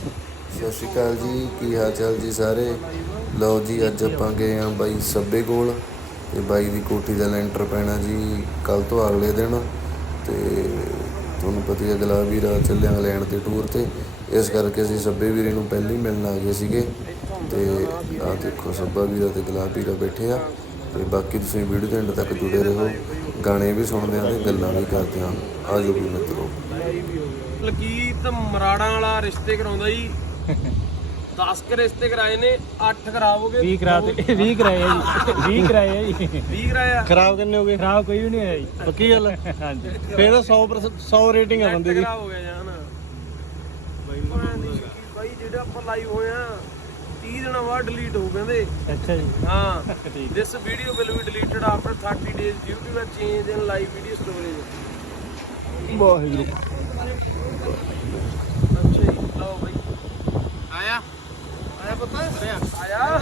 ਸਤਿ ਸ਼੍ਰੀ ਅਕਾਲ ਜੀ, ਕੀ ਹਾਲ ਚਾਲ ਜੀ ਸਾਰੇ? ਲਓ ਜੀ, ਅੱਜ ਆਪਾਂ ਗਏ ਆਂ ਬਾਈ ਸੱਬੇ ਕੋਲ ਤੇ ਬਾਈ ਦੀ ਕੋਠੀ ਦਾ ਲੈਂਟਰ ਪੈਣਾ ਜੀ ਕੱਲ ਤੋਂ ਅਗਲੇ ਦਿਨ ਤੇ ਤੁਹਾਨੂੰ ਪਤਾ ਹੀ ਹੈ, ਅਗਲਾ ਵੀਰਾ ਚੱਲਿਆ ਇੰਗਲੈਂਡ 'ਤੇ ਟੂਰ ਤੇ। ਇਸ ਕਰਕੇ ਅਸੀਂ ਸੱਬੇ ਵੀਰੇ ਨੂੰ ਪਹਿਲਾਂ ਹੀ ਮਿਲਣ ਆ ਗਏ ਸੀਗੇ ਤੇ ਆਹ ਦੇਖੋ, ਸੱਬਾ ਵੀਰਾ ਤੇ ਗੁਲਾਬ ਵੀਰਾ ਬੈਠੇ ਆ ਤੇ ਬਾਕੀ ਤੁਸੀਂ ਵੀਡੀਓ ਦੇ ਐਂਡ ਤੱਕ ਜੁੜੇ ਰਹੋ, ਗਾਣੇ ਵੀ ਸੁਣਦੇ ਆਂ ਤੇ ਗੱਲਾਂ ਵੀ ਕਰਦੇ ਆਂ। ਆਜੋ ਵੀ ਮਿੱਤਰੋ। ਲਕੀਤ ਮਰਾੜਾਂ ਵਾਲਾ ਰਿਸ਼ਤੇ ਕਰਾਉਂਦਾ ਜੀ। 10 ਕੇ ਰਿਸ਼ਤੇ ਕਰਾਏ ਨੇ 8 ਖਰਾਬ ਹੋ ਗਏ। 20 ਕਰਾ ਤੇ 20 ਕਰਾਏ ਆ ਜੀ। 20 ਕਰਾਏ ਆ ਜੀ। 20 ਕਰਾਇਆ ਖਰਾਬ ਕਿੰਨੇ ਹੋ ਗਏ? ਖਰਾਬ ਕੋਈ ਵੀ ਨਹੀਂ ਹੋਇਆ ਜੀ। ਪੱਕੀ ਗੱਲ ਹਾਂਜੀ। ਫੇਰ ਤਾਂ 100% 100 ਰੇਟਿੰਗ ਆ ਬੰਦੇ ਦੀ। ਖਰਾਬ ਹੋ ਗਿਆ ਜਾਨ ਬਾਈ ਬਾਈ ਜਿਹੜਾ ਆਪਾਂ ਲਾਈਵ ਹੋਇਆ 30 ਦਿਨਾਂ ਬਾਅਦ ਡਿਲੀਟ ਹੋ ਕਹਿੰਦੇ। ਅੱਛਾ ਜੀ। ਹਾਂ। ਠੀਕ। this video will be deleted after 30 days due to a change in live video storage Waheguru. ਲਓ ਬਾਈ। ਆਇਆ? ਆਇਆ ਪਤਾ? ਆਇਆ। ਆਇਆ?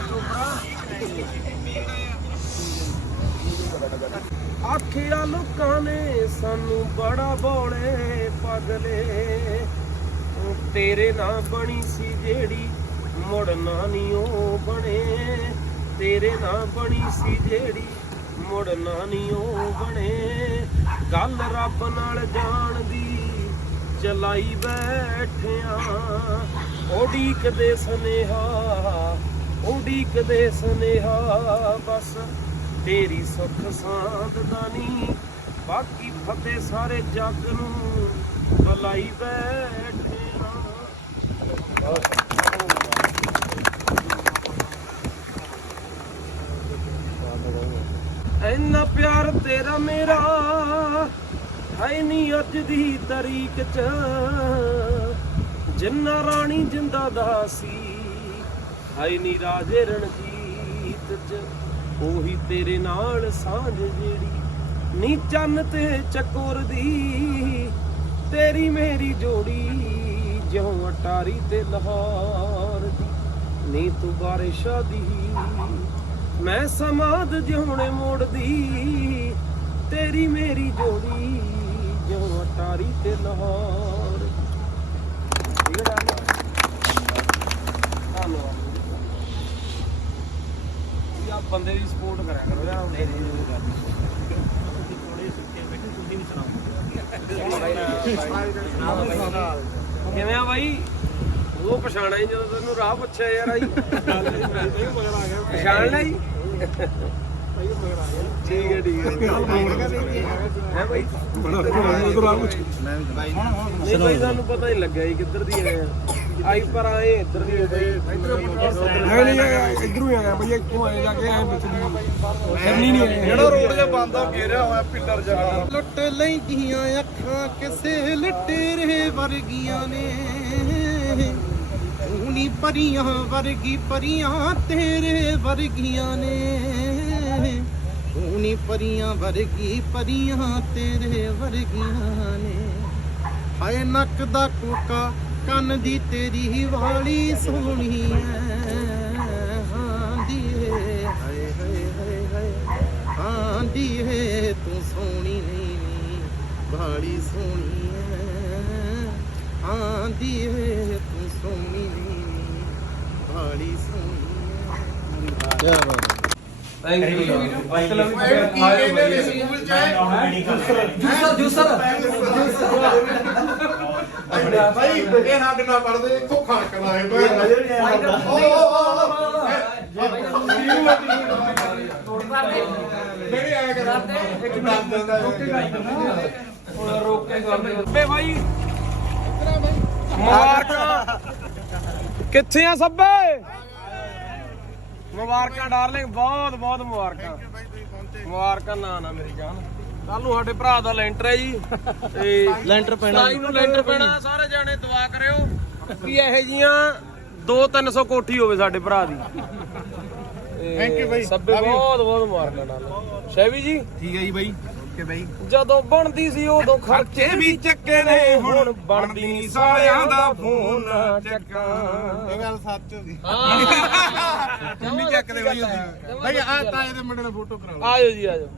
ਚੋਪੜਾ। ਆਖਿਆ ਲੋਕਾਂ ਨੇ, ਸਾਨੂੰ ਬੜਾ ਬੋਲੇ ਪਗਲੇ। ਤੇਰੇ ਨਾਲ ਬਣੀ ਸੀ ਜਿਹੜੀ ਮੁੜਨਾ ਨਹੀਂ ਉਹ ਬਣੇ। ਤੇਰੇ ਨਾਲ ਬਣੀ ਸੀ ਜਿਹੜੀ ਮੁੜਨਾ ਨਹੀਂ ਉਹ ਬਣੇ। ਗੱਲ ਰੱਬ ਨਾਲ ਜਾਣਦੀ ਚਲਾਈ ਬੈਠਿਆ ਉਡੀਕਦੇ ਸਨੇਹਾ ਉਡੀਕਦੇ ਸਨੇਹਾ, ਬਸ ਤੇਰੀ ਸੁੱਖ ਸਾਂਦ ਦਾ ਨੀ, ਬਾਕੀ ਫਤਿਹ ਸਾਰੇ ਜੱਗ ਨੂੰ ਬੁਲਾਈ ਬੈਠਿਆ। ਇੰਨਾ ਪਿਆਰ ਤੇਰਾ ਮੇਰਾ ਹੈ ਨਹੀਂ ਅੱਜ ਦੀ ਤਰੀਕ ਚ। ਜਿੰਨਾ ਰਾਣੀ ਜਿੰਦਾ ਦਾ ਸੀ, ਹੈ ਨਹੀਂ ਰਾਜੇ ਰਣਜੀਤ ਚ। ਉਹੀ ਤੇਰੇ ਨਾਲ ਸਾਂਝ ਜਿਹੜੀ ਨੀ ਚੰਨ ਤੇ ਚਕੋਰ ਦੀ। ਤੇਰੀ ਮੇਰੀ ਜੋੜੀ ਜਿਉਂ ਅਟਾਰੀ ਤੇ ਲਾਹੌਰ ਦੀ। ਨੀ ਤੂੰ ਬਾਰਿਸ਼ਾਂ ਦੀ, ਮੈਂ ਸਮਾਦ ਜਿਉਣੇ ਮੋੜਦੀ। ਤੇਰੀ ਮੇਰੀ ਜੋੜੀ ਜਿਉਂ ਅਟਾਰੀ ਤੇ ਲਾਹੌਰ। ਠੀਕ ਹੈ ਧੰਨਵਾਦ ਜੀ ਆ ਬੰਦੇ ਦੀ ਸਪੋਰਟ ਕਰਿਆ ਕਰੋ ਯਾਰ ਨਹੀਂ ਨਹੀਂ ਕਿਵੇਂ ਆ ਬਾਈ? ਉਹ ਪਛਾਣਿਆ ਹੀ ਜਦੋਂ ਤੈਨੂੰ ਰਾਹ ਪੁੱਛਿਆ ਯਾਰ ਆਈ। ਪਛਾਣ ਲਈ ਠੀਕ ਹੈ ਠੀਕ ਹੈ। ਹੈ ਬਾਈ ਨਹੀਂ ਬਾਈ ਸਾਨੂੰ ਪਤਾ ਹੀ ਲੱਗਿਆ ਜੀ ਕਿੱਧਰ ਦੀ ਆਏ ਆਈ ਪਰ ਆਏ ਇੱਧਰ ਦੀ ਆਏ ਬਾਈ ਨਹੀਂ ਨਹੀਂ ਇਧਰੋਂ ਆਇਆ ਬਈ ਇੱਥੋਂ ਆਏ ਜਾ ਕੇ ਐ ਵਿੱਚ ਦੀ ਸਰਨੀ ਨਹੀਂ ਆਏ ਜਿਹੜਾ ਰੋਡ ਜਿਹਾ ਬੰਦ ਘੇਰਿਆ ਹੋਇਆ, ਪਿੱਲਰ ਜਗਾ ਲੁੱਟ ਲੈਂਦੀਆਂ ਅੱਖਾਂ ਕਿਸੇ ਲਟੇਰੇ ਵਰਗੀਆਂ ਨੇ। ਊਨੀ ਪਰੀਆਂ ਵਰਗੀ ਪਰੀਆਂ ਤੇਰੇ ਵਰਗੀਆਂ ਨੇ। ਊਨੀ ਪਰੀਆਂ ਵਰਗੀ ਪਰੀਆਂ ਤੇਰੇ ਵਰਗੀਆਂ ਨੇ। ਹਾਏ ਨੱਕ ਦਾ ਕੋਕਾ ਕੰਨ ਦੀ ਤੇਰੀ ਵਾਲੀ ਸੋਹਣੀ ਐ ਹਾਂ ਦੀ ਦੀਏ ਹਾਏ ਹਾਏ ਹਾਏ ਹਾਏ ਹਾਂ ਦੀਏ ਤੂੰ ਸੋਹਣੀ ਨਹੀਂ ਵਾਲੀ ਸੋਹਣੀ ਐ। ਹਾਂ ਦੀਏ ਤੂੰ ਸੋਹਣੀ ਨਹੀਂ ਵਾਲੀ ਬਾਲੀ ਸੋਹਣੀ ਐ। ਕੀ ਬਾਤ ਥੈਂਕ ਯੂ ਭਾਈ ਇਹ ਹੱਗ ਨਾ ਪੜਦੇ ਇੱਥੋਂ ਖੜਕ ਲਾਏ ਓ ਮੇਰੇ ਆਇਆ ਕਰ ਇੱਕ ਦੰਦ ਦਿੰਦਾ ਰੋਕ ਕੇ ਕਰਦੇ ਬੇ ਭਾਈ ਮੁਬਾਰਕਾਂ ਕਿੱਥੇ ਆ ਸੱਬੇ ਮੁਬਾਰਕਾਂ ਡਾਰਲਿੰਗ ਬਹੁਤ ਬਹੁਤ ਮੁਬਾਰਕਾਂ। ਮੁਬਾਰਕਾਂ ਨਾ ਨਾ ਮੇਰੀ ਜਾਨ। ਕੱਲ ਨੂੰ ਸਾਡੇ ਭਰਾ ਦਾ ਲੈਂਟਰ ਹੈ ਜੀ। ਤੇ ਲੈਂਟਰ ਪੈਣਾ ਸਾਈ ਨੂੰ ਲੈਂਟਰ ਪੈਣਾ ਸਾਰੇ ਜਾਣੇ ਦੁਆ ਕਰਿਓ ਕਿ ਇਹੋ ਜੀਆਂ 2-300 ਕੋਠੀ ਹੋਵੇ ਸਾਡੇ ਭਰਾ ਦੀ। ਥੈਂਕ ਯੂ ਬਾਈ। ਸੱਬੇ ਬਹੁਤ ਬਹੁਤ ਮੁਬਾਰਕਾਂ ਨਾਲ ਸ਼ੈਵੀ ਜੀ? ਠੀਕ ਹੈ ਜੀ ਬਾਈ। ਓਕੇ ਬਾਈ। ਜਦੋਂ ਬਣਦੀ ਸੀ ਉਦੋਂ ਖਰਚੇ ਵੀ ਚੱਕੇ ਨੇ ਹੁਣ ਬਣਦੀ ਨਹੀਂ ਸਾਲਿਆਂ ਦਾ ਫੋਨ ਚੱਕਾਂ। ਇਹ ਗੱਲ ਸੱਚ ਹੋ ਗਈ। ਹਾਂ। ਮੰਮੀ ਚੱਕਦੇ ਬਾਈ ਬਾਈ ਆ ਤਾਏ ਦੇ ਮੁੰਡੇ ਨਾਲ ਫੋਟੋ ਕਰਾ ਲਓ ਆਜੋ ਜੀ ਆਜੋ।